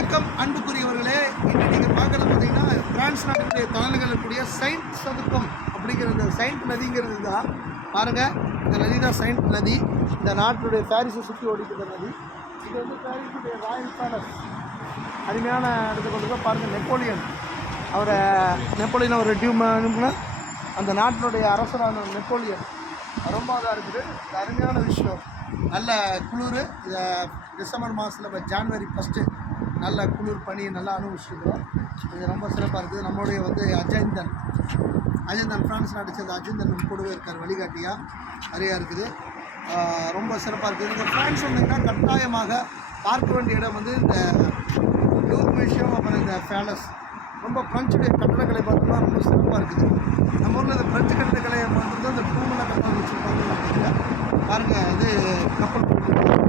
வணக்கம் அன்புக்குரியவர்களே. இன்று நீங்கள் பார்க்குறது பார்த்தீங்கன்னா பிரான்ஸ் நாட்டுடைய தலைநகரில் இருக்கக்கூடிய சைன்ட் சதுக்கம் அப்படிங்கிற இந்த சைன்ட் நதிங்கிறது தான் பாருங்கள் இந்த நதி தான் சைன்ட் நதி. இந்த நாட்டுடைய பாரிஸை சுற்றி ஓடிட்டு நதி. இது வந்து பாரிஸுடைய ராயல் பேலஸ் அருமையான இடத்துக்கு கொண்டு போய் பாருங்கள் நெப்போலியன். அவரை நெப்போலியன் அவர் டியூம்னா அந்த நாட்டினுடைய அரசரான நெப்போலியன். ரொம்ப இதாக இருக்குது. அருமையான விஷயம். நல்ல குளிர். இதை டிசம்பர் மாதத்தில் இப்போ ஜான்வரி ஃபஸ்ட்டு நல்ல குளிர் பனி நல்லா அனுபவிச்சுருக்கோம் இது ரொம்ப சிறப்பாக இருக்குது. நம்மளுடைய வந்து அஜயந்தன் அஜயந்தன் ஃப்ரான்ஸ் நாட்டை சேர்ந்த அஜயந்தன் நம்ம கூடவே இருக்கார் வழிகாட்டியாக நிறையா இருக்குது. ரொம்ப சிறப்பாக இருக்குது. இந்த ஃப்ரான்ஸ் வந்தீங்கன்னா கட்டாயமாக பார்க்க வேண்டிய இடம் வந்து இந்த லூர் மியூசியம் அப்புறம் இந்த பேலஸ். ரொம்ப ஃப்ரெஞ்சுடைய கட்டடக்கலை பார்த்தோம்னா ரொம்ப சிறப்பாக இருக்குது. நம்ம ஊரில் இந்த ஃப்ரெஞ்சு கட்டடக்கலை வந்து இந்த கட்டணம் கட்டடம் வச்சுருப்பாங்க பாருங்கள் இது கப்பல். போட்டு